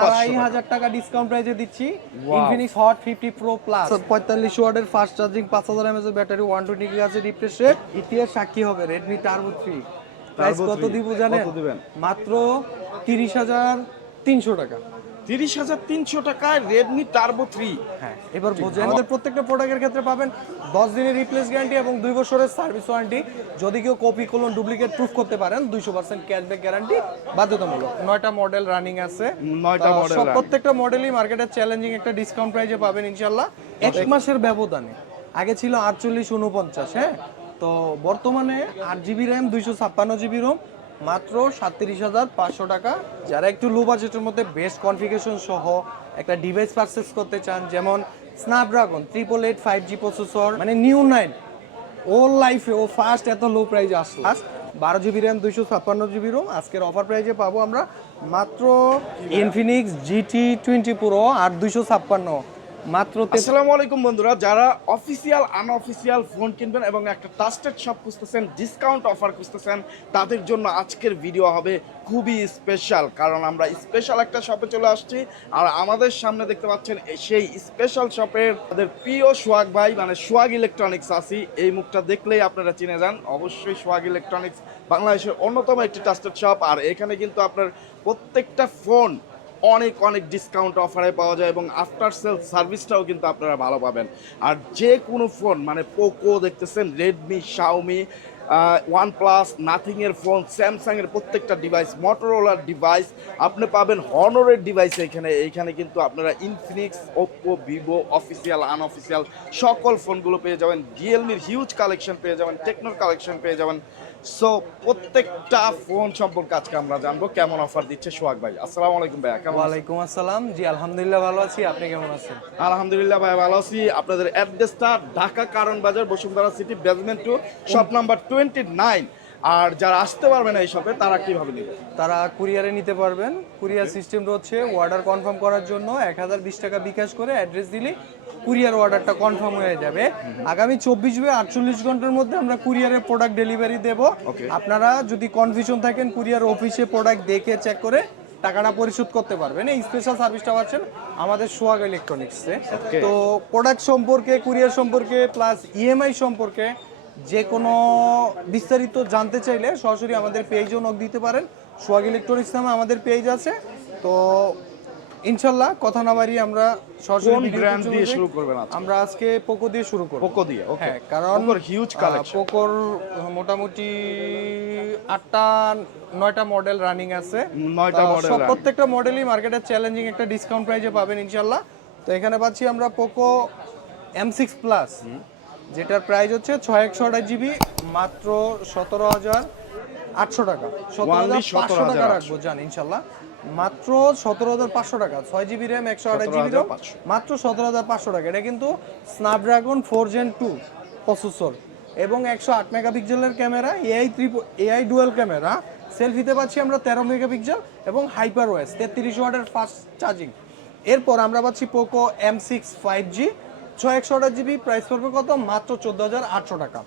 আড়াই হাজার টাকা ডিসকাউন্ট প্রাইসে দিচ্ছি। Infinix Hot fifty pro plus পঁয়তাল্লিশ ওয়াটের ফাস্ট চার্জিং পাঁচ হাজার এমএস ব্যাটারি ওয়ান টোয়েন্টি গিগাজের রিফ্রেশ রেট ইতিহাস সাক্ষী হবে রেডমি টার্বো থ্রি প্রাইস কত 3 দিব জানেন? মাত্র তিরিশ হাজার তিনশো টাকা। তিরিশ হাজার তিনশো টাকায় রেডমি টার্বো থ্রি হ্যাঁ এবার বোঝেন আমাদের প্রত্যেকটা প্রোডাক্টের ক্ষেত্রে পাবেন দশ দিনের রিপ্লেস গ্যারান্টি এবং দুই বছরের সার্ভিস ওয়ারেন্টি যদি কেউ কপি কোলন ডুপ্লিকেট প্রুফ করতে পারেন দুইশো পার্সেন্ট ক্যাশব্যাক গ্যারান্টি বাধ্যতামূলক। নয়টা মডেল রানিং আছে। নয়টা running। প্রত্যেকটা মডেলই মার্কেটে চ্যালেঞ্জিং একটা ডিসকাউন্ট প্রাইজে পাবেন ইনশাল্লাহ এক মাসের ব্যবধানে। আগে ছিল আটচল্লিশ উনপঞ্চাশ হ্যাঁ? তো বর্তমানে আট জিবি র্যাম দুইশো ছাপ্পান্ন জিবি রোম মাত্র সাতত্রিশ হাজার পাঁচশো টাকা। যারা একটু লো বাজেটের মধ্যে বেস্ট কনফিগারেশন সহ একটা ডিভাইস পারচেস করতে চান, যেমন Snapdragon triple eight five G processor মানে নিউ নাইন ওর লাইফে ও ফার্স্ট এত লো প্রাইজে আসলো। বারো জিবি র্যাম দুইশো ছাপ্পান্ন জিবি রোম আজকের অফার প্রাইজে পাবো আমরা মাত্র ইনফিনিক্স জিটি টোয়েন্টি প্রো আর দুইশো ছাপ্পান্ন। মাত্র আসসালামু আলাইকুম বন্ধুরা, যারা অফিসিয়াল আনঅফিসিয়াল ফোন কিনবেন এবং একটা ট্রাস্টেড শপ খুঁজতেছেন ডিসকাউন্ট অফার খুঁজতেছেন, তাদের জন্য আজকের ভিডিও হবে খুবই স্পেশাল কারণ আমরা স্পেশাল একটা শপে চলে আসছি, আর আমাদের সামনে দেখতে পাচ্ছেন সেই স্পেশাল শপের তাদের প্রিয় সোহাগ ভাই মানে সোহাগ ইলেকট্রনিক্স আসি এই মুখটা দেখলেই আপনারা চিনে যান। অবশ্যই সোহাগ ইলেকট্রনিক্স বাংলাদেশের অন্যতম একটি ট্রাস্টেড শপ আর এখানে কিন্তু আপনার প্রত্যেকটা ফোন অনেক অনেক ডিসকাউন্ট অফারে পাওয়া যায় এবং আফটার সেল সার্ভিসটাও কিন্তু আপনারা ভালো পাবেন। আর যে কোনো ফোন মানে পোকো দেখতেছেন রেডমি শাওমি ওয়ান প্লাস নাথিংয়ের ফোন স্যামসাংয়ের প্রত্যেকটা ডিভাইস মটোরোলার ডিভাইস আপনি পাবেন হনরের ডিভাইস এখানে। এইখানে কিন্তু আপনারা Infinix Oppo Vivo official unofficial সকল ফোনগুলো পেয়ে যাবেন। রিয়েলমির হিউজ কালেকশন পেয়ে যাবেন টেকনোর কালেকশন পেয়ে যাবেন। সো প্রত্যেকটা ফোন সম্পর্কে আজকে আমরা জানব কেমন অফার দিচ্ছে সোহাগ ভাই। আসসালামু আলাইকুম ভাই কেমন ওয়ালাইকুম আসসালাম। জি আলহামদুলিল্লাহ ভালো আছি। আপনি কেমন আছেন? আলহামদুলিল্লাহ ভাই ভালো আছি। আপনাদের অ্যাড্রেসটা Dhaka Karwan Bazar Bashundhara City basement two shop number twenty nine আর যারা আসতে পারবে না এই শপে তারা কীভাবে নেবে? তারা কুরিয়ারে নিতে পারবেন। কুরিয়ার সিস্টেম হচ্ছে অর্ডার কনফার্ম করার জন্য। এক হাজার বিশ টাকা বিকাশ করে অ্যাড্রেস দিলে কুরিয়ার অর্ডারটা কনফার্ম হয়ে যাবে। আগামী চব্বিশ বা আটচল্লিশ ঘণ্টার মধ্যে আমরা কুরিয়ারে প্রোডাক্ট ডেলিভারি দেব। আপনারা যদি কনফিউশন থাকেন কুরিয়ার অফিসে প্রোডাক্ট দেখে চেক করে টাকাটা পরিশোধ করতে পারবেন। এই স্পেশাল সার্ভিসটা পাচ্ছেন আমাদের সোহাগ ইলেকট্রনিক্সে তো প্রোডাক্ট সম্পর্কে কুরিয়ার সম্পর্কে প্লাস ইএমআই সম্পর্কে যে কোনো বিস্তারিত জানতে চাইলে সরাসরি আমাদের পেজও নক দিতে পারেন। সোহাগ ইলেকট্রনিক্স নামে আমাদের পেজ আছে। তো ইনশাল্লাহ কথা না বাড়িয়ে আমরা সরাসরি দিয়ে শুরু করবেন? আমরা আজকে পোকো দিয়ে শুরু করব। পোকো দিয়ে ওকে হ্যাঁ কারণ পোকোর হিউজ কালেকশন পোকোর মোটামুটি আটটা নয়টা মডেল রানিং আছে। নয়টা সব প্রত্যেকটা মডেলই মার্কেটে চ্যালেঞ্জিং একটা ডিসকাউন্ট প্রাইজে পাবেন ইনশাল্লাহ। তো এখানে পাচ্ছি আমরা পোকো এম সিক্স প্লাস যেটার প্রাইস হচ্ছে ছয় একশো আঠাশ জিবি মাত্র সতেরো হাজার আটশো টাকা। সতেরো হাজার পাঁচশো টাকা রাখব জান ইনশাল্লাহ। মাত্র সতেরো হাজার পাঁচশো টাকা ছয় জিবি র্যাম একশো আঠাশ জিবি মাত্র সতেরো হাজার পাঁচশো টাকা। এটা কিন্তু Snapdragon four Gen two processor এবং একশো আট মেগাপিক্সেলের camera AI three AI dual camera. সেলফিতে পাচ্ছি আমরা তেরো মেগাপিক্সেল এবং হাইপার ওয়েস তেত্রিশ ওয়াটের ফাস্ট চার্জিং এরপর আমরা পাচ্ছি Poco M six five G ছয় একশো আঠাশ জিবি প্রাইস পড়বে কত? মাত্র চোদ্দ হাজার আটশো টাকা।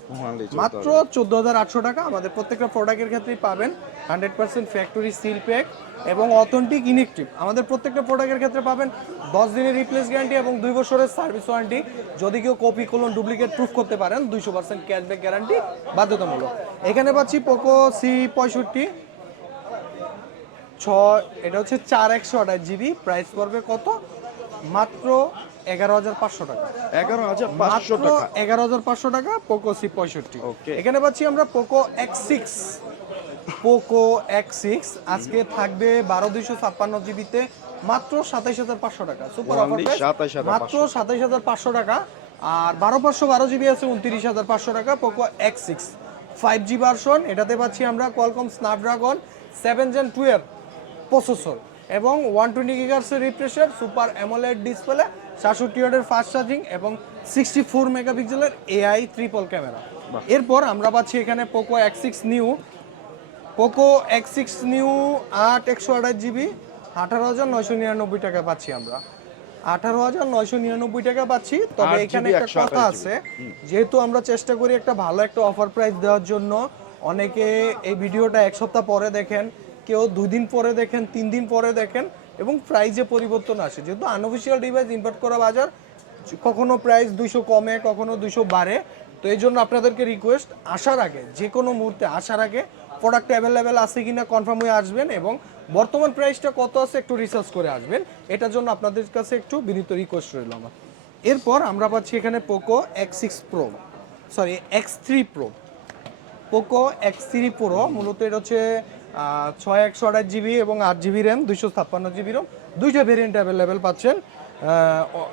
মাত্র চোদ্দ হাজার আটশো টাকা আমাদের প্রত্যেকটা প্রোডাক্টের ক্ষেত্রেই পাবেন। Hundred percent factory seal pack এবং অথেন্টিক ইনেকটিভ আমাদের প্রত্যেকটা প্রোডাক্টের ক্ষেত্রে পাবেন দশ দিনের রিপ্লেস গ্যারান্টি এবং দুই বছরের সার্ভিস ওয়ারেন্টি যদি কেউ কপি কোলন ডুপ্লিকেট প্রুফ করতে পারেন দুইশো পার্সেন্ট ক্যাশব্যাক গ্যারান্টি বাধ্যতামূলক। এখানে পাচ্ছি পোকো সি পঁয়ষট্টি। ছয় এটা হচ্ছে চার একশো আঠাশ জিবি। প্রাইস পড়বে কত? মাত্র এগারো হাজার পাঁচশো টাকা। এগারো হাজার পাঁচশো টাকা। এগারো হাজার পাঁচশো টাকা পোকো সি পঁয়ষট্টি. এখানে পাচ্ছি আমরা Poco X six. Poco X six আজকে থাকবে বারো দুইশো ছাপ্পান্ন জিবিতে মাত্র সাতাইশ হাজার পাঁচশো টাকা। সুপার অফার মাত্র সাতাইশ হাজার পাঁচশো টাকা। আর বারো পাঁচশো বারো জিবি আছে উনত্রিশ হাজার পাঁচশো টাকা Poco X six. Five G version এটাতে পাচ্ছি আমরা Qualcomm Snapdragon seven Gen twelve processor এবং ওয়ান টোয়েন্টি গিগার্সের রিফ্রেশার সুপার অ্যামোলেড ডিসপ্লে সাতষট্টি ওয়াটের ফাস্ট চার্জিং এবং সিক্সটি ফোর মেগাপিক্সেলের এআই ট্রিপল ক্যামেরা এরপর আমরা পাচ্ছি এখানে Poco X six new Poco X six new আট একশো আঠাশ জিবি আঠারো হাজার নয়শো নিরানব্বই টাকা পাচ্ছি আমরা। আঠারো হাজার নয়শো নিরানব্বই টাকা পাচ্ছি তবে এখানে একটা 128 কথা আছে যেহেতু আমরা চেষ্টা করি একটা ভালো একটা অফার প্রাইস দেওয়ার জন্য অনেকে এই ভিডিওটা এক সপ্তাহ পরে দেখেন কেউ দুই দিন পরে দেখেন তিন দিন পরে দেখেন এবং প্রাইজে পরিবর্তন আসে। যেহেতু আনঅফিসিয়াল ডিভাইস ইম্পোর্ট করা বাজার, কখনো প্রাইস দুইশো কমে, কখনো দুইশো বাড়ে। তো এই জন্য আপনাদেরকে রিকোয়েস্ট আসার আগে, যে কোনো মুহূর্তে আসার আগে প্রোডাক্ট অ্যাভেলেবেল আছে কি না কনফার্ম হয়ে আসবেন এবং বর্তমান প্রাইসটা কত আছে একটু রিসার্চ করে আসবেন। এটার জন্য আপনাদের কাছে একটু বিনীত রিকোয়েস্ট রইল আমার। এরপর আমরা পাচ্ছি এখানে Poco X six pro sorry X three pro Poco X three pro মূলত এটা হচ্ছে ছয় একশো আঠাশ জিবি এবং আট জিবি র্যাম দুইশো ছাপ্পান্ন জিবি রোম দুইটা ভেরিয়েন্ট অ্যাভেলেবেল পাচ্ছেন।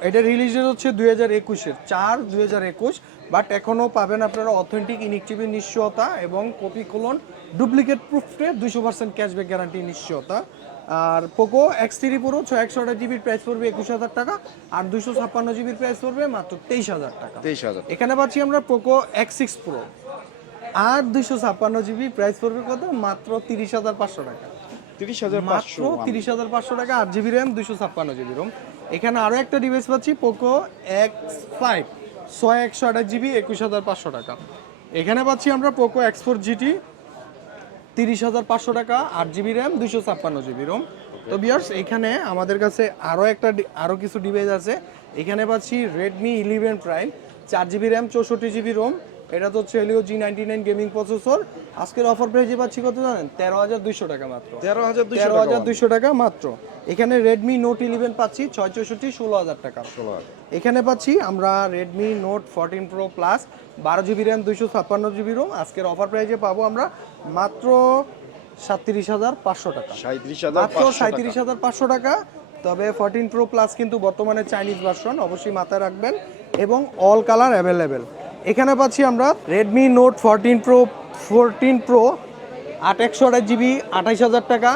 এটা রিলিজ হচ্ছে দুই হাজার একুশের চার দুই হাজার একুশ বাট এখনও পাবেন আপনারা অথেন্টিক ইনেকটিভি নিশ্চয়তা এবং কপি কোলন ডুপ্লিকেট প্রুফে দুশো পার্সেন্ট ক্যাশব্যাক গ্যারান্টি নিশ্চয়তা। আর পোকো এক্স থ্রি প্রো ছয় একশো আঠাশ জিবির প্রাইস পড়বে একুশ হাজার টাকা আর দুশো ছাপ্পান্ন জিবির প্রাইস পড়বে মাত্র তেইশ হাজার টাকা। তেইশ হাজার এখানে পাচ্ছি আমরা পোকো এক্স সিক্স প্রো আর দুইশো ছাপ্পান্ন জিবি প্রাইস পড়বে কত? মাত্র তিরিশ হাজার পাঁচশো টাকা। তিরিশ হাজার মাত্র পাঁচশো তিরিশ হাজার পাঁচশো টাকা আট জিবি র্যাম দুইশো ছাপ্পান্ন জিবি রোম এখানে আরও একটা ডিভাইস পাচ্ছি পোকো এক্স ফাইভ ছয় একশো আঠাশ জিবি একুশ হাজার পাঁচশো টাকা। এখানে পাচ্ছি আমরা পোকো এক্স ফোর জিটি তিরিশ হাজার পাঁচশো টাকা আট জিবি র্যাম দুইশো ছাপ্পান্ন জিবি রোম তো বিয়ার্স এখানে আমাদের কাছে আরও একটা আরও কিছু ডিভাইস আছে। এখানে পাচ্ছি রেডমি ইলেভেন প্রাইম চার জিবি র্যাম চৌষট্টি জিবি রোম এটা তো হচ্ছে Helio G ninety nine gaming processor আজকের অফার প্রাইসে পাচ্ছি কত জানেন? তেরো হাজার দুইশো টাকা মাত্র। তেরো হাজার তেরো হাজার দুইশো টাকা মাত্র। এখানে রেডমি নোট ইলেভেন পাচ্ছি ছয় চৌষট্টি ষোলো হাজার টাকা। ষোলো এখানে পাচ্ছি আমরা Redmi Note fourteen pro plus বারো জিবি র্যাম দুইশো ছাপ্পান্ন জিবি রোম আজকের অফার প্রাইসে পাবো আমরা মাত্র সাতত্রিশ হাজার পাঁচশো টাকা। সাঁত্রিশ হাজার মাত্র সাঁত্রিশ হাজার পাঁচশো টাকা। তবে ফোরটিন প্রো প্লাস কিন্তু বর্তমানে চাইনিজ ভার্সন অবশ্যই মাথায় রাখবেন এবং অল কালার অ্যাভেলেবেল এখানে পাচ্ছি আমরা Redmi Note fourteen pro fourteen pro আট একশো আঠাশ জিবি আঠাইশ হাজার টাকা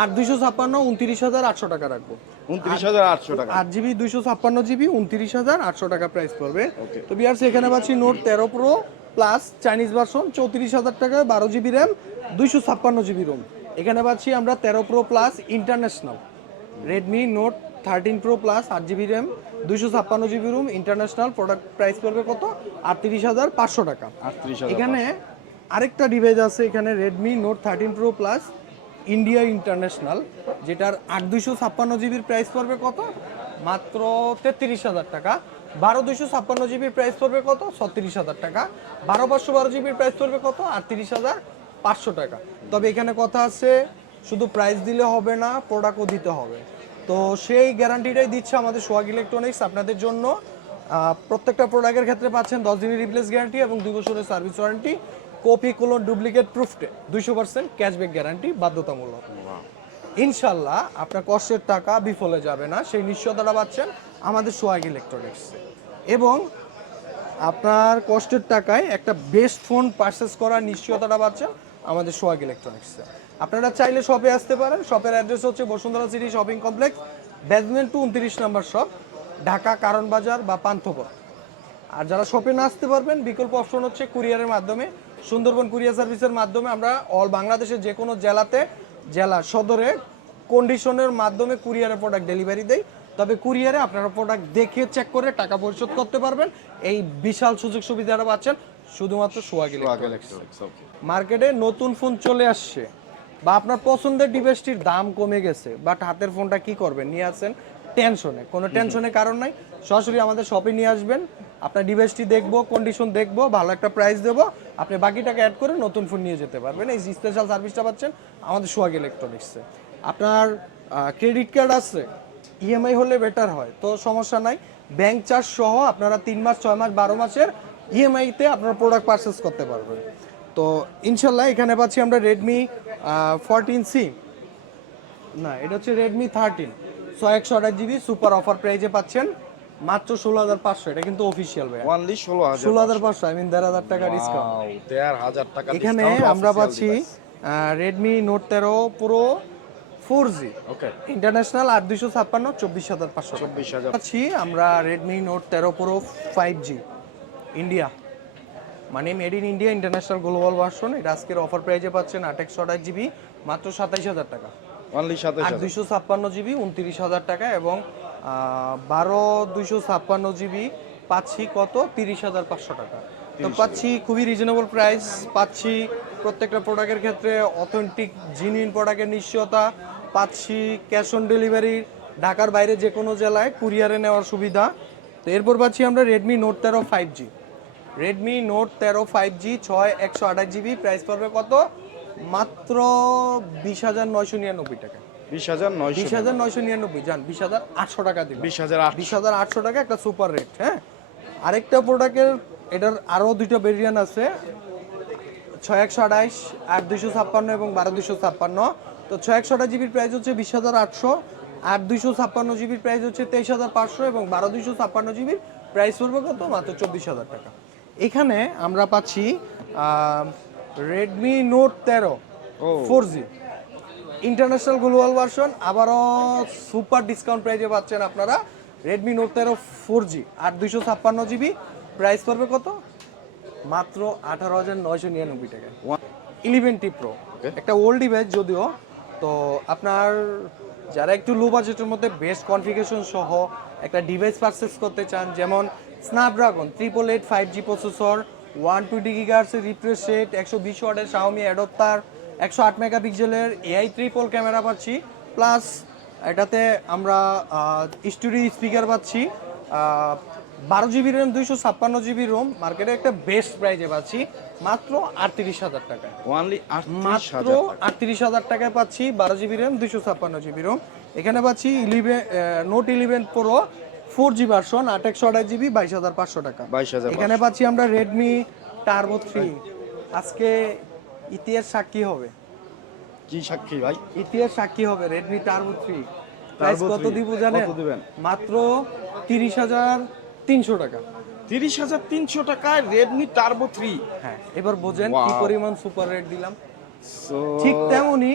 আর দুইশো ছাপ্পান্ন উনত্রিশ হাজার আটশো টাকা রাখব। উনত্রিশ হাজার আটশো টাকা। আট জিবি দুইশো ছাপ্পান্ন জিবি উনত্রিশ হাজার আটশো টাকা প্রাইস পড়বে. তো বিয়ার্স এখানে পাচ্ছি নোট তেরো প্রো প্লাস চাইনিজ ভার্সন চৌত্রিশ হাজার টাকায় বারো জিবি র্যাম দুইশো ছাপ্পান্ন জিবি রোম এখানে পাচ্ছি আমরা তেরো pro plus international Redmi Note thirteen pro plus আট জিবি র্যাম দুইশো ছাপ্পান্ন GB ROM international product price পড়বে কত? আটত্রিশ হাজার পাঁচশো টাকা। এখানে আরেকটা ডিভাইস আছে এখানে Redmi Note thirteen pro plus India international যেটার আট দুইশো ছাপ্পান্ন জিবির প্রাইস পড়বে কত? মাত্র তেত্রিশ হাজার টাকা। বারো দুইশো ছাপ্পান্ন জিবির প্রাইস পড়বে কত? ছত্রিশ হাজার টাকা। বারো পাঁচশো বারো জিবির প্রাইস পড়বে কত? আটত্রিশ হাজার পাঁচশো টাকা। তবে এখানে কথা আছে শুধু প্রাইস দিলে হবে না প্রোডাক্টও দিতে হবে। তো সেই গ্যারান্টিটাই দিচ্ছে আমাদের সোয়াগ ইলেকট্রনিক্স আপনাদের জন্য। প্রত্যেকটা প্রোডাক্টের ক্ষেত্রে পাচ্ছেন দশ দিনের রিপ্লেস গ্যারান্টি এবং দুই বছরের service warranty copy clone duplicate প্রুফটে দুইশো পার্সেন্ট ক্যাশব্যাক গ্যারান্টি বাধ্যতামূলক। ইনশাল্লাহ আপনার কষ্টের টাকা বিফলে যাবে না সেই নিশ্চয়তাটা পাচ্ছেন আমাদের সোয়াগ ইলেকট্রনিক্সে। এবং আপনার কষ্টের টাকায় একটা বেস্ট ফোন পারচেস করার নিশ্চয়তাটা পাচ্ছেন আমাদের সোয়াগ ইলেকট্রনিক্স আপনারা চাইলে শপে আসতে পারেন। শপের অ্যাড্রেস হচ্ছে Bashundhara City shopping complex basement two উনত্রিশ নাম্বার শপ ঢাকা কারণ বাজার বা পান্থপথ। আর যারা শপে না আসতে পারবেন, বিকল্প অপশন হচ্ছে কুরিয়ারের মাধ্যমে। সুন্দরবন কুরিয়ার সার্ভিসের মাধ্যমে আমরা অল বাংলাদেশের যে কোনো জেলাতে, জেলা, সদরে কন্ডিশনের মাধ্যমে কুরিয়ারে প্রোডাক্ট ডেলিভারি দেই। তবে কুরিয়ারে আপনারা প্রোডাক্ট দেখে চেক করে টাকা পরিশোধ করতে পারবেন। এই বিশাল সুযোগ সুবিধাটা পাচ্ছেন। শুধুমাত্র সোয়াগিল মার্কেটে নতুন ফোন চলে আসছে বা আপনার পছন্দের ডিভাইসটির দাম কমে গেছে বাট হাতের ফোনটা কি করবেন? নিয়ে আসেন টেনশনে কোনো টেনশনের কারণ নাই। সরাসরি আমাদের শপে নিয়ে আসবেন আপনার ডিভাইসটি দেখব কন্ডিশন দেখব ভালো একটা প্রাইস দেবো আপনি বাকি টাকা অ্যাড করে নতুন ফোন নিয়ে যেতে পারবেন। এই স্পেশাল সার্ভিসটা পাচ্ছেন আমাদের সোয়াগ ইলেকট্রনিক্সে আপনার ক্রেডিট কার্ড আছে ইএমআই হলে বেটার হয় তো সমস্যা নাই। ব্যাংক চার্জ সহ আপনারা তিন মাস ছয় মাস বারো মাসের ইএমআইতে আপনারা প্রোডাক্ট পারচেস করতে পারবেন। তো ইনশাল্লাহ এখানে পাচ্ছি আমরা রেডমি ফোরটিন সি না এটা হচ্ছে রেডমি থার্টিন সো একশো আঠাশ জিবি সুপার অফার প্রাইজে পাচ্ছেন। মাত্র ষোলো হাজার পাঁচশো। এটা কিন্তু অফিসিয়াল ভাই ওয়ানলি ষোলো হাজার ষোলো হাজার পাঁচশো। আই মিন দেড় হাজার টাকা ডিসকাউন্ট দেড় হাজার টাকা এখানে আমরা পাচ্ছি রেডমি নোট তেরো পুরো ফোর জি ওকে ইন্টারন্যাশনাল আট দুইশো ছাপ্পান্ন চব্বিশ হাজার পাঁচশো চব্বিশ হাজার। পাচ্ছি আমরা রেডমি নোট তেরো প্রো ফাইভ জি ইন্ডিয়া মানে made in India international global version এটা আজকের অফার প্রাইজে পাচ্ছেন আট একশো আঠাশ জিবি মাত্র সাতাইশ হাজার টাকা। সাতাশ আট দুইশো ছাপ্পান্ন জিবি উনত্রিশ হাজার টাকা এবং বারো দুইশো ছাপ্পান্ন জিবি পাচ্ছি কত? তিরিশ হাজার পাঁচশো টাকা। তো পাচ্ছি খুবই রিজনেবল প্রাইস পাচ্ছি প্রত্যেকটা প্রোডাক্টের ক্ষেত্রে অথেন্টিক জিনিউন প্রোডাক্টের নিশ্চয়তা পাচ্ছি ক্যাশ অন ডেলিভারি ঢাকার বাইরে যে কোনো জেলায় কুরিয়ারে নেওয়ার সুবিধা। তো এরপর পাচ্ছি আমরা রেডমি নোট তেরো ফাইভ জি রেডমি নোট তেরো ফাইভ জি ছয় একশো আঠাশ জিবি প্রাইস পড়বে কত? মাত্র বিশ হাজার নয়শো নিরানব্বই টাকা। বিশ হাজার নয়শো বিশ হাজার নয়শো নিরানব্বই যান বিশ হাজার আটশো টাকা দিন বিশ হাজার বিশ হাজার আটশো টাকা একটা সুপার রেট হ্যাঁ? আরেকটা প্রোডাক্টের এটার আরও দুইটা ভেরিয়েন্ট আছে। ছয় একশো আঠাইশ আট দুইশো ছাপ্পান্ন এবং বারো দুইশো ছাপ্পান্ন। তো ছয় একশো আঠাশ জিবির প্রাইস হচ্ছে বিশ হাজার আটশো আট দুইশো ছাপ্পান্ন জিবির প্রাইস হচ্ছে তেইশ হাজার পাঁচশো এবং বারো দুইশো ছাপ্পান্ন জিবির প্রাইস পড়বে কত? মাত্র চব্বিশ হাজার টাকা। এখানে আমরা পাচ্ছি রেডমি নোট তেরো four G international global version আবারও সুপার ডিসকাউন্ট প্রাইজে পাচ্ছেন আপনারা রেডমি নোট তেরো ফোর জি আর দুইশো ছাপ্পান্ন জিবি প্রাইস পড়বে কত? মাত্র আঠারো হাজার নয়শো নিরানব্বই টাকা ইলেভেন টি প্রো একটা ওল্ড ডিভাইস যদিও তো আপনার যারা একটু লো বাজেটের মধ্যে বেস্ট কনফিগারেশন সহ একটা ডিভাইস পারচেস করতে চান যেমন Snapdragon triple eight five G processor one twenty গিগার্সের refresh rate একশো বিশ ওয়াটের শাওমি অ্যাডপ্টার একশো আট মেগাপিক্সেলের এআই ট্রিপল ক্যামেরা পাচ্ছি প্লাস এটাতে আমরা স্টুডিও স্পিকার পাচ্ছি বারো জিবি র্যাম দুইশো ছাপ্পান্ন জিবি রোম মার্কেটে একটা বেস্ট প্রাইজে পাচ্ছি মাত্র আটত্রিশ হাজার টাকায়। ওয়ানলি মাত্র আটত্রিশ হাজার টাকায় পাচ্ছি বারো জিবি র্যাম দুইশো ছাপ্পান্ন জিবি রোম এখানে পাচ্ছি eleven Note eleven pro four G version আট একশো আঠাশ জিবি বাইশ হাজার পাঁচশো টাকা। বাইশ হাজার এখানে পাচ্ছি আমরা রেডমি টার্বো থ্রি আজকে ইতিহাস সাক্ষী হবে। কি সাক্ষী ভাই? ইতিহাস সাক্ষী হবে রেডমি টার্বো থ্রি প্রাইস কত 3 দিব জানেন? মাত্র তিরিশ হাজার তিনশো টাকা। তিরিশ হাজার তিনশো টাকায় রেডমি টার্বো থ্রি হ্যাঁ এবার বোঝেন কি পরিমাণ সুপার রেট দিলাম। ঠিক তেমনি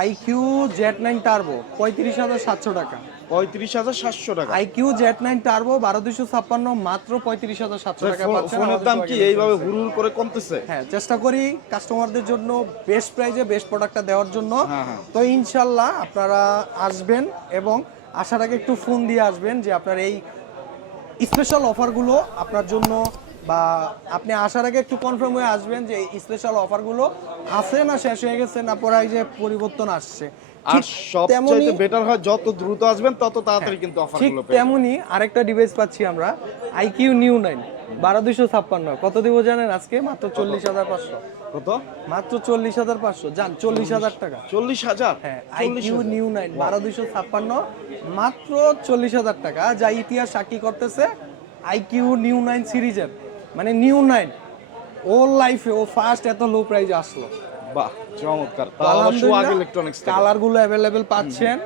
আইকিউ জেড নাইন টার্বো পঁয়ত্রিশ হাজার সাতশো টাকা। পঁয়ত্রিশ হাজার সাতশো টাকা। আইকিউ জেড নাইন টার্বো বারো দুশো ছাপ্পান্ন মাত্র পঁয়ত্রিশ হাজার সাতশো টাকা ফোনের দাম কি এইভাবে হুড় করে কমতেছে? হ্যাঁ চেষ্টা করি কাস্টমারদের জন্য বেস্ট প্রাইজে বেস্ট প্রোডাক্টটা দেওয়ার জন্য। হ্যাঁ, হ্যাঁ। তো ইনশাল্লাহ আপনারা আসবেন এবং আসার আগে একটু ফোন দিয়ে আসবেন যে আপনার এই স্পেশাল অফারগুলো আপনার জন্য বা আপনি আসার আগে একটু কনফার্ম হয়ে আসবেন যে স্পেশাল অফারগুলো আছে না শেষ হয়ে গেছে না পরে যে পরিবর্তন আসছে। আর ঠিক সবচাইতে বেটার হয় যত দ্রুত আসবেন তত তাড়াতাড়ি কিন্তু ঠিক অফারগুলো পেয়ে তেমনই আরেকটা ডিভাইস পাচ্ছি আমরা আইকিউ নিউ নাইন বারো দুশো ছাপ্পান্ন। কত দিব জানেন আজকে? মাত্র চল্লিশ হাজার পাঁচশো। কত? মাত্র চল্লিশ হাজার পাঁচশো। যান চল্লিশ হাজার টাকা। চল্লিশ হাজার? হ্যাঁ আইকিউ নিউ নাইন বারো দুইশো ছাপ্পান্ন মাত্র চল্লিশ হাজার টাকা। যা ইতিহাস সাক্ষী করতেছে আইকিউ নিউ নাইন সিরিজের মানে নিউ নাইন। ওর লাইফে ও ফার্স্ট এত লো প্রাইজ আসলো। বাহ চমৎকার। ইলেকট্রনিক্স কালারগুলো অ্যাভেলেবেল পাচ্ছেন।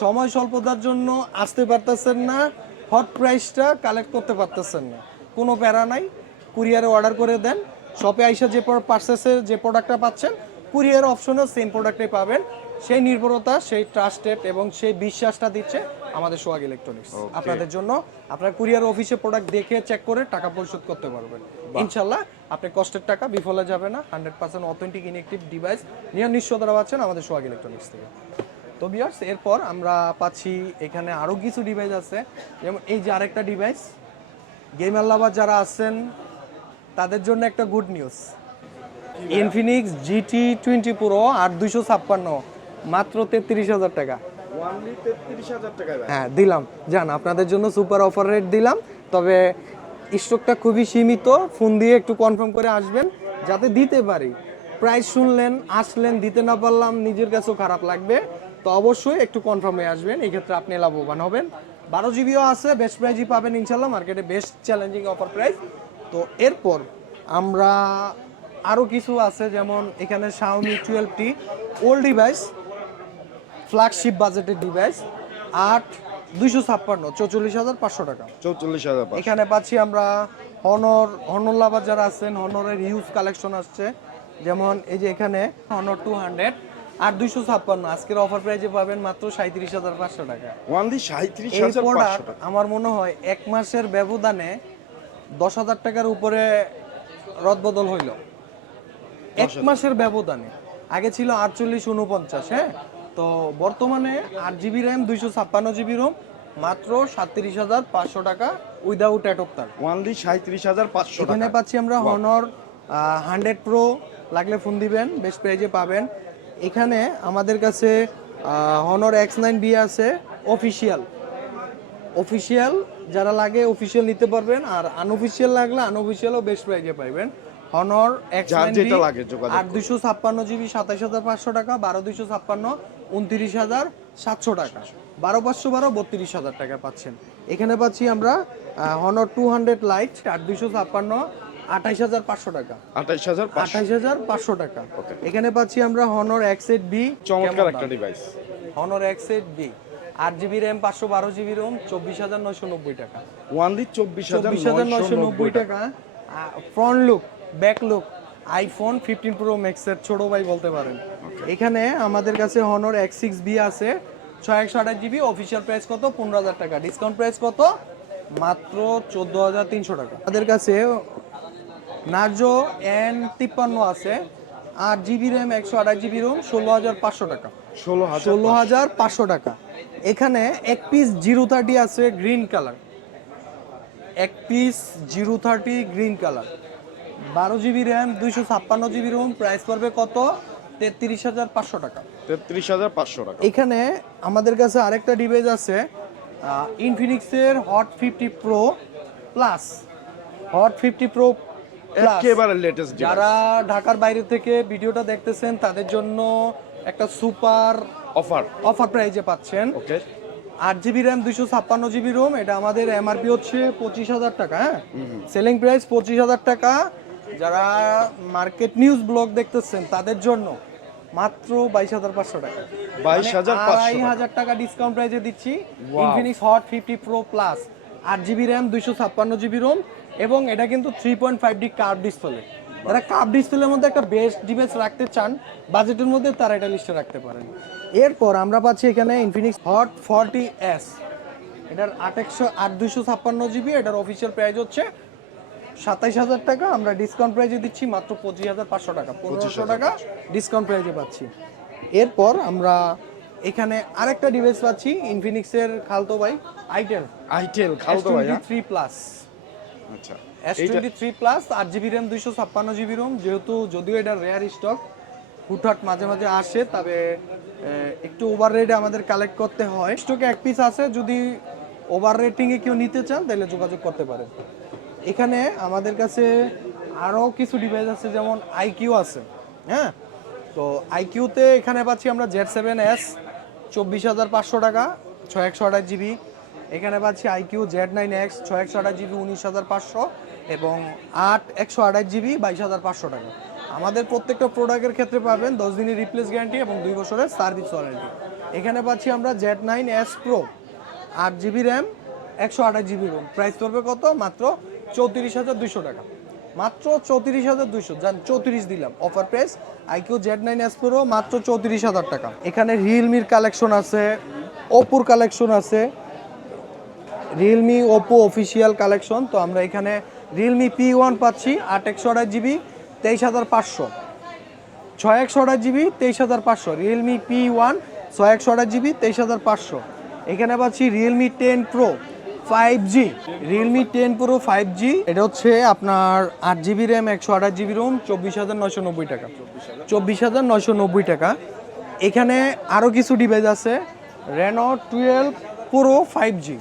সময় স্বল্পতার জন্য আসতে পারতেছেন না হট প্রাইসটা কালেক্ট করতে পারতেছেন না। কোনো প্যারা নাই কুরিয়ারে অর্ডার করে দেন। শপে আইসা যে পার্সেসের যে প্রোডাক্টটা পাচ্ছেন কুরিয়ার অপশনেও সেম প্রোডাক্টই পাবেন। সেই নির্ভরতা সেই ট্রাস্টেড এবং সেই বিশ্বাসটা দিচ্ছে আমাদের সোহাগ ইলেকট্রনিক্স আপনাদের জন্য আপনার কুরিয়ার অফিসে প্রোডাক্ট দেখে চেক করে টাকা পরিশোধ করতে পারবেন। ইনশাল্লাহ আপনি কষ্টের টাকা বিফলে যাবে না hundred percent authentic inactive device নিয়ে নিশ্চয়তা পাচ্ছেন আমাদের সোহাগ ইলেকট্রনিক্স থেকে। তো বিয়ার্স এরপর আমরা পাচ্ছি এখানে আরও কিছু ডিভাইস আছে। যেমন এই যে আরেকটা ডিভাইস গেমার লাভার যারা আছেন তাদের জন্য একটা good news Infinix GT twenty pro আর দুইশো ছাপ্পান্ন। মাত্র তেত্রিশ হাজার টাকা। হ্যাঁ দিলাম। যান আপনাদের জন্য সুপার অফার রেট দিলাম তবে স্টকটা খুবই সীমিত। ফোন দিয়ে একটু কনফার্ম করে আসবেন যাতে দিতে পারি। প্রাইস শুনলেন আসলেন দিতে না পারলাম নিজের কাছেও খারাপ লাগবে। তো অবশ্যই একটু কনফার্ম হয়ে আসবেন এই ক্ষেত্রে আপনি লাভবান হবেন। বারো জিবিও আছে বেস্ট প্রাইজই পাবেন ইনশাল্লাহ মার্কেটে বেস্ট চ্যালেঞ্জিং অফার প্রাইস তো এরপর আমরা আরও কিছু আছে যেমন এখানে Xiaomi twelve T old device flagship বাজেটের ডিভাইস আট দুইশো ছাপ্পান্ন চৌচল্লিশ হাজার পাঁচশো টাকা। চৌচল্লিশ হাজার এখানে পাচ্ছি আমরা হনর হনর লাভার যারা আছেন হনরের হিউজ কালেকশন আসছে। যেমন এই যে এখানে হনর টু হান্ড্রেড আর দুইশো ছাপ্পান্ন। আজকের অফার প্রাইজে পাবেন মাত্র সাঁত্রিশ হাজার পাঁচশো টাকা। ওয়ানলি সাঁত্রিশ এই প্রোডাক্ট আমার মনে হয় এক মাসের ব্যবধানে দশ হাজার টাকার উপরে রদবদল হইল। এক মাসের ব্যবধানে। আগে ছিল আটচল্লিশ উনপঞ্চাশ হ্যাঁ? তো বর্তমানে আট জিবি র্যাম দুইশো ছাপ্পান্ন জিবি রোম মাত্র সাতত্রিশ হাজার পাঁচশো টাকা উইদাউট অ্যাডপ্টার ওয়ানলি সাঁত্রিশ হাজার পাঁচশো এখানে পাচ্ছি আমরা হনর হান্ড্রেড প্রো লাগলে ফোন দিবেন বেস্ট প্রাইজে পাবেন। এখানে আমাদের কাছে হনর এক্স নাইন বি আছে অফিসিয়াল অফিসিয়াল যারা লাগে অফিসিয়াল নিতে পারবেন আর আনঅফিসিয়াল লাগলে আনঅফিসিয়ালও বেস্ট প্রাইজে পাইবেন। হনর এক্স লাগে যোগাযোগ আট দুইশো ছাপ্পান্ন জিবি সাতাশ হাজার পাঁচশো টাকা বারো দুইশো ছাপ্পান্ন উনত্রিশ হাজার সাতশো টাকা। বারো পাঁচশো বারো বত্রিশ হাজার টাকা পাচ্ছেন। এখানে পাচ্ছি আমরা হনর টু হান্ড্রেড লাইট আট দুইশো ছাপ্পান্ন আঠাইশ হাজার পাঁচশো টাকা। আঠাইশ হাজার আঠাইশ হাজার পাঁচশো টাকা। এখানে পাচ্ছি আমরা হনর এক্স এইট বি চমৎকার একটা device Honor X eight B আট জিবি র্যাম পাঁচশো বারো জিবি রোম চব্বিশ হাজার নয়শো নব্বই টাকা। ওয়ানলি চব্বিশ চব্বিশ হাজার নয়শো নব্বই টাকা। Front look back look iPhone fifteen pro ম্যাক্সের ছোট ভাই বলতে পারেন। এখানে আমাদের কাছে হনর এক্স সিক্স বি আছে। ছয় একশো আঠাশ জিবি অফিসিয়াল প্রাইস কত? পনেরো হাজার টাকা। ডিসকাউন্ট প্রাইস কত? মাত্র চোদ্দ হাজার তিনশো টাকা। আমাদের কাছে নার্জো এন তিপ্পান্ন আছে। আট জিবি র্যাম একশো আঠাশ জিবি রোম ষোলো হাজার পাঁচশো টাকা। ষোলো ষোলো হাজার পাঁচশো টাকা। এখানে এক পিস জিরো থার্টি আছে গ্রিন কালার এক piece zero thirty green colour বারো জিবি র্যাম দুইশো ছাপ্পান্ন জিবি রোম প্রাইস পড়বে কত? তেত্রিশ হাজার পাঁচশো টাকা। তেত্রিশ হাজার পাঁচশো টাকা। এখানে আমাদের কাছে আরেকটা ডিভাইস আছে ইনফিনিক্সের Hot fifty pro plus Hot fifty pro একেবারে লেটেস্ট যারা ঢাকার বাইরে থেকে ভিডিওটা দেখতেছেন তাদের জন্য একটা সুপার অফার অফার প্রাইজে পাচ্ছেন। ওকে। আট জিবি র্যাম দুইশো ছাপ্পান্ন জিবি রোম এটা আমাদের এমআরপি হচ্ছে পঁচিশ হাজার টাকা হ্যাঁ? সেলিং প্রাইস পঁচিশ হাজার টাকা। যারা মার্কেট নিউজ ব্লগ দেখতেছেন তাদের জন্য মাত্র বাইশ হাজার পাঁচশো টাকা। বাইশ হাজার আড়াই হাজার টাকা ডিসকাউন্ট প্রাইজে দিচ্ছি। Infinix Hot fifty pro plus আট জিবি র্যাম দুইশো ছাপ্পান্ন জিবি রোম এবং এটা কিন্তু three point five D curve display যারা কার্ভ ডিসপ্লের মধ্যে একটা বেস্ট ডিভাইস রাখতে চান বাজেটের মধ্যে তারা এটা লিস্টে রাখতে পারেন। এরপর আমরা পাচ্ছি এখানে ইনফিনিক্স হট ফর্টি এস এটার আট একশো আট দুইশো ছাপ্পান্ন জিবি এটার অফিসিয়াল প্রাইস হচ্ছে সাতাইশ হাজার টাকা আমরা ডিসকাউন্ট প্রাইজে দিচ্ছি মাত্র পঁচিশ হাজার পাঁচশো টাকা। পনেরোশো টাকা ডিসকাউন্ট প্রাইজে পাচ্ছি। এরপর আমরা এখানে আরেকটা ডিভাইস পাচ্ছি ইনফিনিক্সের খালতো ভাই আইটেল আইটেল খালতো ভাই হ্যাঁ? থ্রি প্লাস আচ্ছা এস টোয়েন্টি থ্রি প্লাস আট জিবি র্যাম দুইশো ছাপ্পান্ন জিবি রোম যেহেতু যদিও এটা রেয়ার স্টক হুটহাট মাঝে মাঝে আসে তবে একটু ওভার রেটে আমাদের কালেক্ট করতে হয়। স্টকে এক পিস আছে যদি ওভার রেটিংয়ে কেউ নিতে চান তাহলে যোগাযোগ করতে পারেন। এখানে আমাদের কাছে আরও কিছু ডিভাইস আছে, যেমন আইকিউ আছে হ্যাঁ? তো আইকিউতে এখানে পাচ্ছি আমরা জেড সেভেন এস চব্বিশ হাজার পাঁচশো টাকা ছয় একশো আঠাশ জিবি। এখানে পাচ্ছি আইকিউ জেড নাইন এক্স ছয় একশো আঠাশ জিবি, উনিশ হাজার পাঁচশো এবং আট, একশো আঠাশ জিবি, বাইশ হাজার পাঁচশো টাকা। আমাদের প্রত্যেকটা প্রোডাক্টের ক্ষেত্রে পাবেন দশ দিনের রিপ্লেস গ্যারান্টি এবং দুই বছরের সার্ভিস ওয়ারেন্টি এখানে পাচ্ছি আমরা জেড নাইন এস প্রো আট জিবি র্যাম একশো আঠাশ জিবি রোম প্রাইস পড়বে কত? মাত্র চৌত্রিশ হাজার দুইশো টাকা। মাত্র চৌত্রিশ হাজার দুইশো। যান চৌত্রিশ দিলাম। Offer price iQOO Z nine S pro মাত্র চৌত্রিশ হাজার টাকা। এখানে রিয়েলমির কালেকশন আছে ওপোর কালেকশন আছে। রিয়েলমি ওপো অফিসিয়াল কালেকশন তো আমরা এখানে রিয়েলমি পি ওয়ান পাচ্ছি, আট একশো আঠাশ জিবি, তেইশ হাজার পাঁচশো। ছয় একশো আঠাশ জিবি, তেইশ হাজার পাঁচশো। রিয়েলমি পি ওয়ান ছয় একশো আঠাশ জিবি, তেইশ হাজার পাঁচশো। এখানে পাচ্ছি Realme ten pro five G Realme ten pro five G এটা হচ্ছে আপনার আট জিবি র্যাম একশো আঠাশ জিবি রোম চব্বিশ হাজার নয়শো নব্বই টাকা। চব্বিশ হাজার নয়শো নব্বই টাকা। এখানে আরও কিছু ডিভাইস আছে Reno twelve pro five G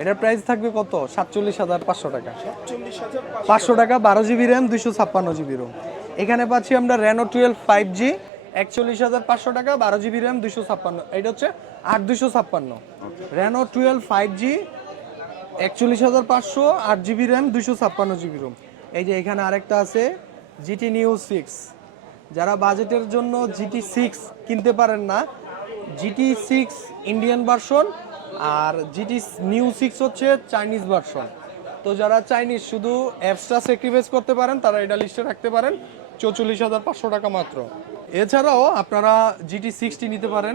এটার প্রাইস থাকবে কত? সাতচল্লিশ হাজার পাঁচশো টাকা। পাঁচশো টাকা বারো জিবি র্যাম দুইশো ছাপ্পান্ন জিবি রোম এখানে পাচ্ছি আমরা রেনো টুয়েলভ ফাইভ জি একচল্লিশ হাজার পাঁচশো টাকা বারো জিবি র্যাম দুইশো ছাপ্পান্ন। এটা হচ্ছে আট দুইশো ছাপ্পান্ন। রেনো টুয়েলভ ফাইভ জি একচল্লিশ হাজার পাঁচশো, আট জিবি র্যাম, দুইশো ছাপ্পান্ন জিবি রোম। এই যে এখানে আরেকটা আছে, জিটি নিউ সিক্স। যারা বাজেটের জন্য জিটি সিক্স কিনতে পারেন না, জিটি সিক্স ইন্ডিয়ান ভার্সন আর জিটি নিউ সিক্স হচ্ছে চাইনিজ ভার্সন। তো যারা চাইনিজ, শুধু অ্যাপসটা স্যাক্রিফাইস করতে পারেন, তারা এটা লিস্টে রাখতে পারেন, চৌচল্লিশ হাজার পাঁচশো টাকা মাত্র। এছাড়াও আপনারা জিটি সিক্সটি নিতে পারেন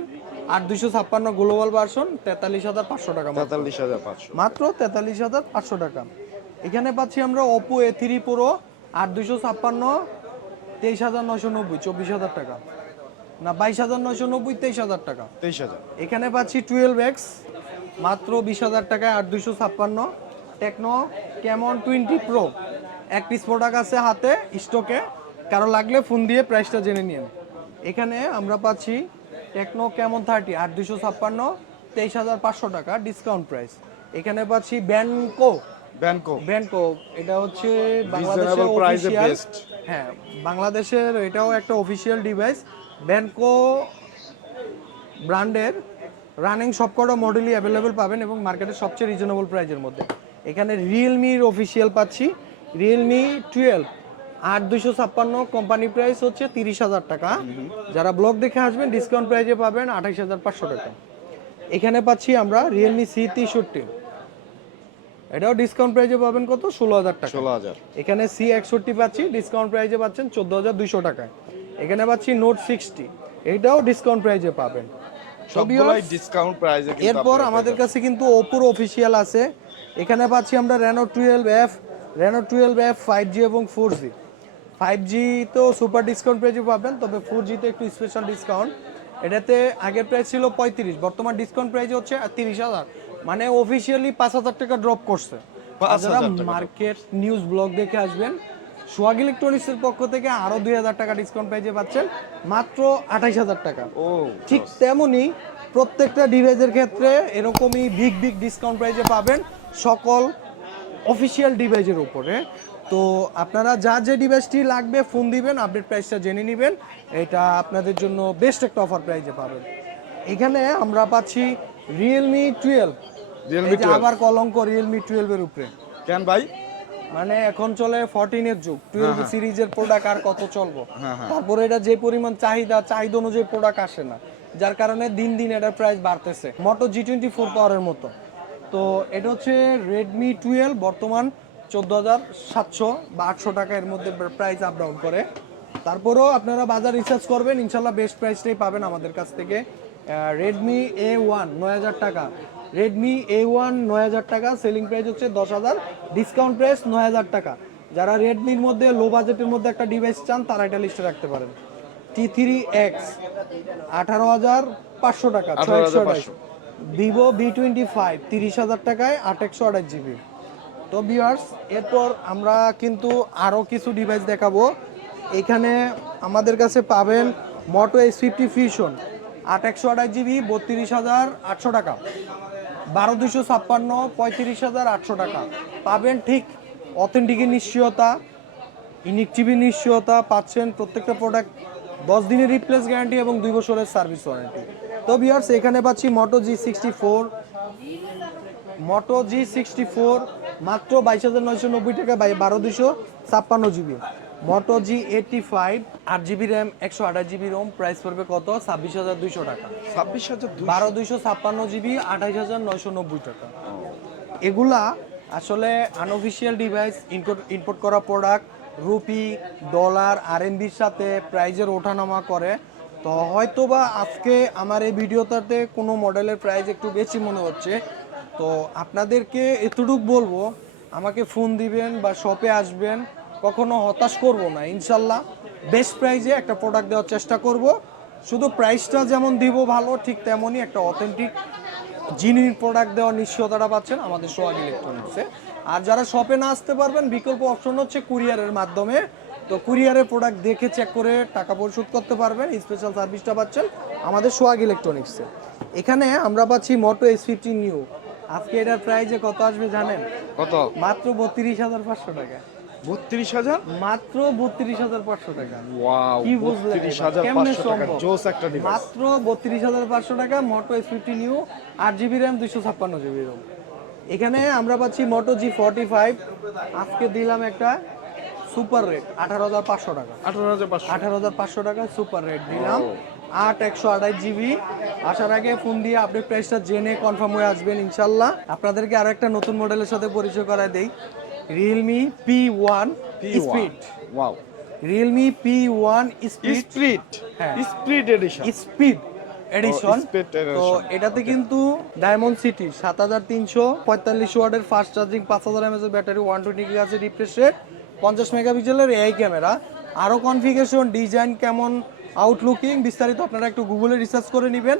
আর দুইশো ছাপ্পান্ন গ্লোবাল ভার্সন তেতাল্লিশ হাজার পাঁচশো টাকা। তেতাল্লিশ হাজার পাঁচশো। মাত্র তেতাল্লিশ হাজার পাঁচশো টাকা। এখানে পাচ্ছি আমরা ওপো এ থ্রি প্রো আট দুইশো ছাপ্পান্ন তেইশ হাজার নয়শো নব্বই চব্বিশ হাজার টাকা। না বাইশ হাজার নয়শো নব্বই তেইশ হাজার টাকা। তেইশ হাজার। এখানে পাচ্ছি টুয়েলভ এক্স মাত্র বিশ হাজার টাকায় আট দুইশো ছাপ্পান্ন। টেকনো ক্যামন টোয়েন্টি প্রো এক পিস প্রোডাক্ট আছে হাতে স্টকে কারও লাগলে ফোন দিয়ে প্রাইসটা জেনে নিন এখানে আমরা পাচ্ছি টেকনো কেমন থার্টি? আট দুশো ছাপ্পান্ন তেইশ হাজার পাঁচশো টাকা ডিসকাউন্ট প্রাইস এখানে পাচ্ছি ব্যানকো ব্যানকো ব্যানকো এটা হচ্ছে বাংলাদেশের best. হ্যাঁ বাংলাদেশের এটাও একটা অফিসিয়াল ডিভাইস ব্যানকো ব্র্যান্ডের রানিং সবকটা মডেলই অ্যাভেলেবেল পাবেন এবং মার্কেটের সবচেয়ে রিজনেবল প্রাইজের মধ্যে। এখানে রিয়েলমির অফিসিয়াল পাচ্ছি। রিয়েলমি টুয়েলভ আট দুশো ছাপ্পান্ন কোম্পানি প্রাইস হচ্ছে তিরিশ হাজার টাকা। যারা ব্লগ দেখে আসবেন ডিসকাউন্ট প্রাইজে পাবেন আঠাইশ হাজার পাঁচশো টাকা। এখানে পাচ্ছি আমরা রিয়েলমি সি তেষট্টি। এটাও ডিসকাউন্ট প্রাইজে পাবেন কত? ষোলো হাজার টাকা। ষোলো হাজার। এখানে সি একষট্টি পাচ্ছি ডিসকাউন্ট প্রাইজে পাচ্ছেন চোদ্দ হাজার দুইশো টাকায়। এখানে পাচ্ছি নোট সিক্সটি এটাও ডিসকাউন্ট প্রাইজে পাবেন। ডিসকাউন্ট প্রাইসে এরপর আমাদের কাছে কিন্তু ওপোর অফিসিয়াল আছে। এখানে পাচ্ছি আমরা Reno twelve F Reno twelve F five G এবং ফোর জি ফাইভ জি তো সুপার ডিসকাউন্ট প্রাইজে পাবেন তবে ফোর জিতে একটু স্পেশাল ডিসকাউন্ট এটাতে আগের প্রাইস ছিল পঁয়ত্রিশ বর্তমান ডিসকাউন্ট প্রাইস হচ্ছে তিরিশ হাজার। মানে অফিসিয়ালি পাঁচ হাজার টাকা ড্রপ করছে। যারা মার্কেট নিউজ ব্লগ দেখে আসবেন সোয়াগ ইলেকট্রনিক্সের পক্ষ থেকে আরও দুই হাজার টাকা ডিসকাউন্ট প্রাইজে পাচ্ছেন মাত্র আঠাইশ হাজার টাকা। ও ঠিক তেমনি প্রত্যেকটা ডিভাইসের ক্ষেত্রে এরকমই বিগ বিগ ডিসকাউন্ট প্রাইজে পাবেন সকল অফিসিয়াল ডিভাইসের উপরে। তো আপনারা যা যে ডিভাইসটি লাগবে ফোন দিবেন আপডেট প্রাইসটা জেনে নেবেন। এটা আপনাদের জন্য বেস্ট একটা অফার প্রাইজে পাবেন। এখানে আমরা পাচ্ছি রিয়েলমি টুয়েলভ আবার কলঙ্ক রিয়েলমি টুয়েলভের উপরে। কেন ভাই? মানে এখন চলে ফোরটিনের যুগ। টুয়েলভ সিরিজের প্রোডাক্ট আর কত চলবো? হ্যাঁ, হ্যাঁ। তারপরে এটা যে পরিমাণ চাহিদা চাহিদা অনুযায়ী প্রোডাক্ট আসে না। যার কারণে দিন দিন এটার প্রাইস বাড়তেছে। মোটো জি টোয়েন্টি ফোর পাওয়ারের মতো। তো এটা হচ্ছে রেডমি টুয়েলভ বর্তমান চোদ্দ হাজার সাতশো বা আটশো টাকা এর মধ্যে প্রাইস আপ ডাউন করে। তারপরেও আপনারা বাজার রিসার্চ করবেন ইনশাল্লাহ বেস্ট প্রাইসটাই পাবেন আমাদের কাছ থেকে। রেডমি এ ওয়ান নয় হাজার টাকা। রেডমি এ ওয়ান নয় হাজার টাকা সেলিং প্রাইস হচ্ছে দশ হাজার। ডিসকাউন্ট প্রাইস নয় হাজার টাকা। যারা রেডমির মধ্যে লো বাজেটের মধ্যে একটা ডিভাইস চান তারা এটা লিস্টে রাখতে পারেন। টি থ্রি এক্স আঠারো হাজার পাঁচশো টাকা ছয় একশো আঠাশ ভিভো বি টোয়েন্টি ফাইভ তিরিশ হাজার টাকায় আট একশো আঠাশ জিবি তো বিয়ার্স এরপর আমরা কিন্তু আরও কিছু ডিভাইস দেখাবো। এখানে আমাদের কাছে পাবেন মোটো এস ফিফটি ফিউশন আট একশো আঠাশ জিবি বত্রিশ হাজার আটশো টাকা। বারো দুশো ছাপ্পান্ন, পঁয়ত্রিশ হাজার আটশো টাকা। পাবেন ঠিক অথেন্টিকের নিশ্চয়তা ইউনিক টিভি নিশ্চয়তা, পাচ্ছেন প্রত্যেকটা প্রোডাক্ট দশ দিনের রিপ্লেস গ্যারান্টি এবং দুই বছরের সার্ভিস ওয়ারেন্টি তো বিয়ার্স এখানে পাচ্ছি Moto G sixty four Moto G sixty four মাত্র বাইশ হাজার নয়শো নব্বই টাকা বাই বারো দুশো ছাপ্পান্ন GB. Moto G eighty five আট জিবি র্যাম একশো আঠাশ জিবি রোম প্রাইস পড়বে কত? ছাব্বিশ হাজার দুইশো টাকা। ছাব্বিশ হাজার বারো দুইশো ছাপ্পান্ন জিবি আঠাইশ হাজার নয়শো নব্বই টাকা। এগুলা আসলে আনঅফিসিয়াল ডিভাইস ইম্পোর্ট করা প্রোডাক্ট রুপি ডলার আর আরএমবির সাথে প্রাইজের ওঠানামা করে। তো হয়তোবা আজকে আমার এই ভিডিওটাতে কোনো মডেলের প্রাইস একটু বেশি মনে হচ্ছে। তো আপনাদেরকে এতটুক বলব, আমাকে ফোন দিবেন বা শপে আসবেন, কখনো হতাশ করব না, ইনশাল্লাহ। বেস্ট প্রাইজে একটা প্রোডাক্ট দেওয়ার চেষ্টা করব। শুধু প্রাইসটা যেমন দিব ভালো, ঠিক তেমনই একটা অথেন্টিক জিনিস প্রোডাক্ট দেওয়ার নিশ্চয়তাটা পাচ্ছেন আমাদের সোয়াগ ইলেকট্রনিক্সে আর যারা শপে না আসতে পারবেন, বিকল্প অপশন হচ্ছে কুরিয়ারের মাধ্যমে। তো কুরিয়ারের প্রোডাক্ট দেখে চেক করে টাকা পরিশোধ করতে পারবেন স্পেশাল সার্ভিসটা পাচ্ছেন আমাদের সোয়াগ ইলেকট্রনিক্সে এখানে আমরা পাচ্ছি মোটো এস ফিফটি নিউ আজকে এটার প্রাইজে কত আসবে জানেন? কত? মাত্র বত্রিশ হাজার পাঁচশো টাকা। বত্রিশ হাজার? মাত্র বত্রিশ হাজার পাঁচশো টাকা। কি বুঝলেন কেমনে সম্ভব? মাত্র বত্রিশ হাজার পাঁচশো টাকা মোটো এস ফিফটি নিউ আট জিবি র্যাম দুইশো ছাপ্পান্ন জিবি রোম এখানে আমরা পাচ্ছি মোটো জি ফর্টি ফাইভ আজকে দিলাম একটা সুপার রেট আঠারো হাজার পাঁচশো টাকা। আঠারো হাজার পাঁচশো। টাকা সুপার রেট দিলাম। আট একশো আঠাশ জিবি। আসার আগে ফোন দিয়ে আপনি প্রাইসটা জেনে কনফার্ম হয়ে আসবেন ইনশাল্লাহ। আপনাদেরকে আরও একটা নতুন মডেলের সাথে পরিচয় করায় দেই। Realme P one speed wow Realme P one speed হ্যাঁ। স্প্রিট এডিশন স্পিড এডিশন তো এটাতে কিন্তু ডায়মন্ড সিটি সাত হাজার তিনশো পঁয়তাল্লিশ ওয়ার্ডের ফাস্ট চার্জিং পাঁচ হাজার এমএস ব্যাটারি ওয়ান টোয়েন্টি আছে রিফ্রেশ রেট পঞ্চাশ মেগাপিক্সেলের এআই ক্যামেরা আরও কনফিগারেশন ডিজাইন কেমন আউটলুকিং বিস্তারিত আপনারা একটু গুগলে রিসার্চ করে নেবেন।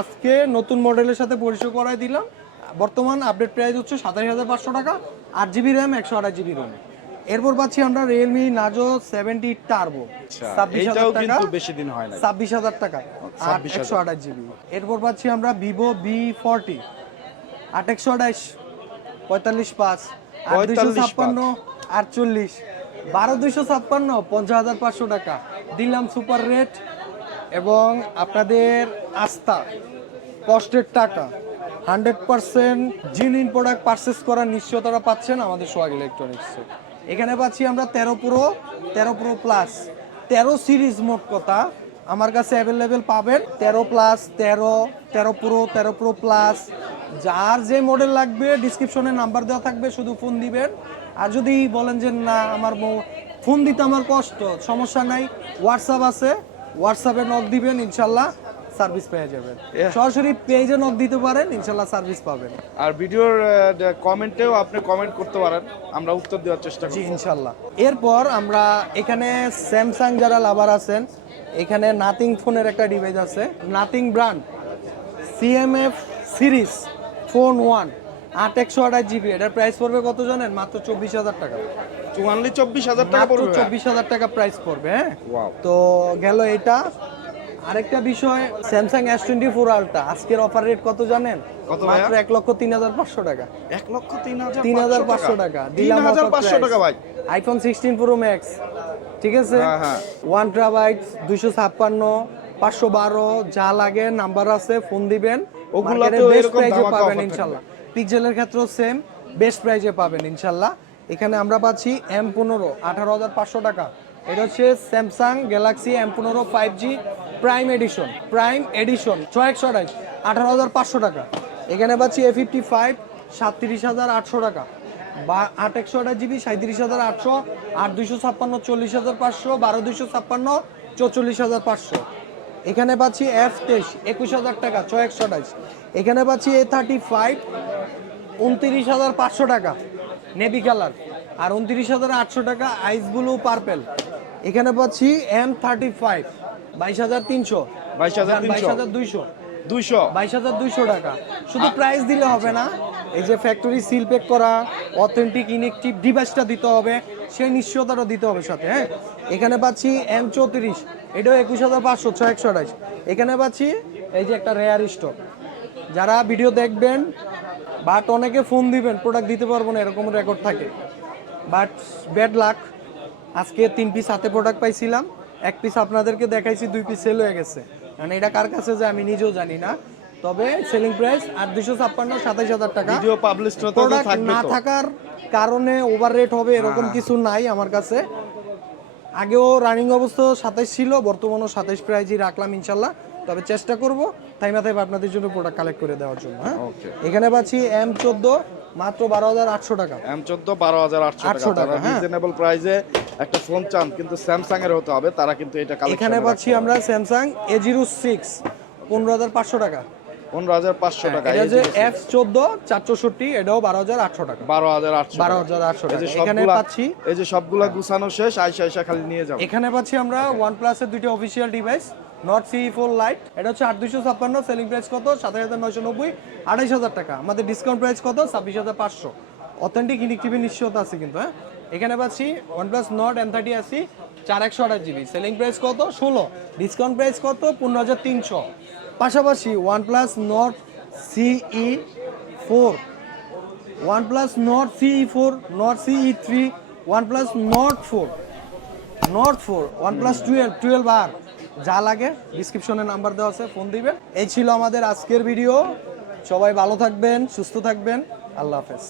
আজকে নতুন মডেলের সাথে পরিচয় করাই দিলাম। বর্তমান আপডেট প্রাইস হচ্ছে সাতাশ হাজার পাঁচশো টাকা আট জিবি র্যাম একশো আঠাশ জিবি র্যাম এরপর পাচ্ছি আমরা রিয়েলমি নাজো সেভেন্টি টার্বো ছাব্বিশ হাজার টাকা বেশি দিন হয় না ছাব্বিশ হাজার টাকা আট একশো আঠাশ জিবি এরপর পাচ্ছি আমরা ভিভো বি ফর্টি আট একশো আঠাশ পঁয়তাল্লিশ পাঁচ আট দুইশো ছাপ্পান্ন আটচল্লিশ বারো দুইশো ছাপ্পান্ন পঞ্চাশ হাজার পাঁচশো টাকা। দিলাম সুপার রেট এবং আপনাদের আস্থা, কষ্টের টাকা। Hundred percent genuine product purchase করার নিশ্চয়তাটা পাচ্ছেন আমাদের সোয়াগ ইলেকট্রনিক্সে এখানে পাচ্ছি আমরা তেরো প্রো তেরো প্রো প্লাস তেরো সিরিজ মোট কথা। আমার কাছে অ্যাভেলেবেল পাবেন তেরো প্লাস তেরো তেরো প্রো তেরো প্রো প্লাস যার যে মডেল লাগবে ডিসক্রিপশনে নাম্বার দেওয়া থাকবে, শুধু ফোন দিবেন। আর যদি বলেন যে না, আমার ফোন দিতে আমার কষ্ট সমস্যা নাই। হোয়াটসঅ্যাপ আছে হোয়াটসঅ্যাপে নক দিবেন ইনশাল্লাহ সার্ভিস পেয়ে যাবেন। সরাসরি পেজে নক দিতে পারেন ইনশাল্লাহ সার্ভিস পাবেন। আর ভিডিওর কমেন্টেও আপনি কমেন্ট করতে পারেন আমরা উত্তর দেওয়ার চেষ্টা করছি ইনশাল্লাহ। এরপর আমরা এখানে স্যামসাং যারা লাভার আছেন এখানে নাথিং ফোনের একটা ডিভাইস আছে Nothing brand CMF series phone one আট একশো আঠাশ জিবি। এটার প্রাইস পড়বে কত জানেন? মাত্র চব্বিশ হাজার টাকা। চব্বিশ হাজার টাকা পড়বে। চব্বিশ হাজার টাকা প্রাইস পড়বে হ্যাঁ? তো গেল এটা। আরেকটা বিষয় Samsung S twenty four ultra আজকের অফার রেট কত জানেন? মাত্র এক লক্ষ তিন হাজার পাঁচশো টাকা। এক লক্ষ তিন হাজার পাঁচশো টাকা। হাজার পাঁচশো টাকা ভাই। আইফোন সিক্সটিন প্রো ম্যাক্স ঠিক আছে। ওয়ান ট্রাবাইট দুইশো ছাপ্পান্ন পাঁচশো বারো যা লাগে নাম্বার আছে ফোন দিবেন। বেস্ট এরকম পাবেন ইনশাল্লাহ। পিক্সেলের ক্ষেত্রেও সেম বেস্ট প্রাইজে পাবেন ইনশাল্লাহ। এখানে আমরা পাচ্ছি এম পনেরো, আঠারো হাজার পাঁচশো টাকা। এটা হচ্ছে স্যামসাং গ্যালাক্সি এম পনেরো five G prime edition prime edition ছয় একশো আঠাশ, আঠারো হাজার পাঁচশো টাকা। এখানে পাচ্ছি এ ফিফটি ফাইভ সাতত্রিশ হাজার আটশো টাকা। বা আট একশো আঠাশ জিবি সাঁত্রিশ হাজার আটশো, আট দুইশো ছাপ্পান্ন, চল্লিশ হাজার পাঁচশো, বারো দুইশো ছাপ্পান্ন, চৌচল্লিশ হাজার পাঁচশো। এখানে পাচ্ছি এফ তেইশ একুশ হাজার টাকা ছয় একশো আঠাশ। এখানে পাচ্ছি এ থার্টি ফাইভ উনত্রিশ হাজার পাঁচশো টাকা। Navy colour. আর উনত্রিশ হাজার আটশো টাকা আইস ব্লু পার্পেল। এখানে পাচ্ছি এম থার্টি ফাইভ। বাইশ হাজার তিনশো। 22,300 বাইশ হাজার দুইশো। দুইশো। বাইশ হাজার দুইশো টাকা। শুধু প্রাইস দিলে হবে না এই যে ফ্যাক্টরি সিল প্যাক করা অথেন্টিক ইনেকটিভ ডিভাইসটা দিতে হবে সেই নিশ্চয়তাটা দিতে হবে সাথে হ্যাঁ? এখানে পাচ্ছি এম চৌত্রিশ এটাও একুশ হাজার পাঁচশো ছয় একশো আঠাশ। এখানে পাচ্ছি এই যে একটা রেয়ার স্টক যারা ভিডিও দেখবেন বাট অনেকে ফোন দিবেন প্রোডাক্ট দিতে পারব না এরকম রেকর্ড থাকে। বাট ব্যাড লাক আজকে তিন পিস হাতে প্রোডাক্ট পাইছিলাম এক পিস আপনাদেরকে দেখাইছি দুই পিস সেল হয়ে গেছে। মানে এটা কার কাছে যে আমি নিজেও জানি না। তবে সেলিং প্রাইস আট দুশো ছাপ্পান্ন সাতাইশ হাজার টাকা। ভিডিও পাবলিশ প্রোডাক্ট না থাকার কারণে ওভার রেট হবে এরকম কিছু নাই আমার কাছে। আগেও রানিং অবস্থা সাতাইশ ছিল বর্তমানেও সাতাইশ প্রাইজই রাখলাম ইনশাল্লাহ। তবে চেষ্টা করব টাইমা টাইম আপনাদের জন্য প্রোডাক্ট কালেক্ট করে দেওয়ার জন্য হ্যাঁ? এখানে পাচ্ছি এম চোদ্দ মাত্র বারো হাজার আটশো টাকা। এম চোদ্দ বারো হাজার আটশো 800 টাকা হ্যাঁ। রিজনেবল প্রাইসে একটা ফোন চান কিন্তু স্যামসাং এর হতে হবে তারা কিন্তু এটা এখানে পাচ্ছি আমরা স্যামসাং এ জিরো সিক্স পনেরো হাজার পাঁচশো টাকা। পনেরো হাজার পাঁচশো টাকা এটা যে এফ চোদ্দ চারশোষট্টি এটাও বারো হাজার আটশো টাকা। বারো হাজার আটশো বারো হাজার আটশো টাকা। এখানে পাচ্ছি এই যে সবগুলা গুছানো শেষ আইসা আইসা খালি নিয়ে যাব। এখানে পাচ্ছি আমরা ওয়ান প্লাসের দুইটা official device Nord C four lite এটা হচ্ছে আট দুইশো ছাপ্পান্ন সেলিং প্রাইস কত? সাতাশ হাজার নয়শো নব্বই, আড়াইশ হাজার টাকা। আমাদের ডিসকাউন্ট প্রাইস কত? ছাব্বিশ হাজার পাঁচশো। অথেন্টিক ইনেকটিভি নিশ্চয়তা আছে কিন্তু হ্যাঁ? এখানে পাচ্ছি one plus Nord N thirty আসি চার একশো আঠাশ জিবি সেলিং প্রাইস কত? ষোলো। ডিসকাউন্ট প্রাইস কত? পনেরো হাজার তিনশো। পাশাপাশি OnePlus Nord CE four OnePlus Nord CE four Nord CE three OnePlus Nord four Nord four OnePlus twelve twelve আর যা লাগে ডিসক্রিপশনে নাম্বার দেওয়া আছে ফোন দিবেন। এই ছিল আমাদের আজকের ভিডিও সবাই ভালো থাকবেন, সুস্থ থাকবেন। আল্লাহ হাফেজ।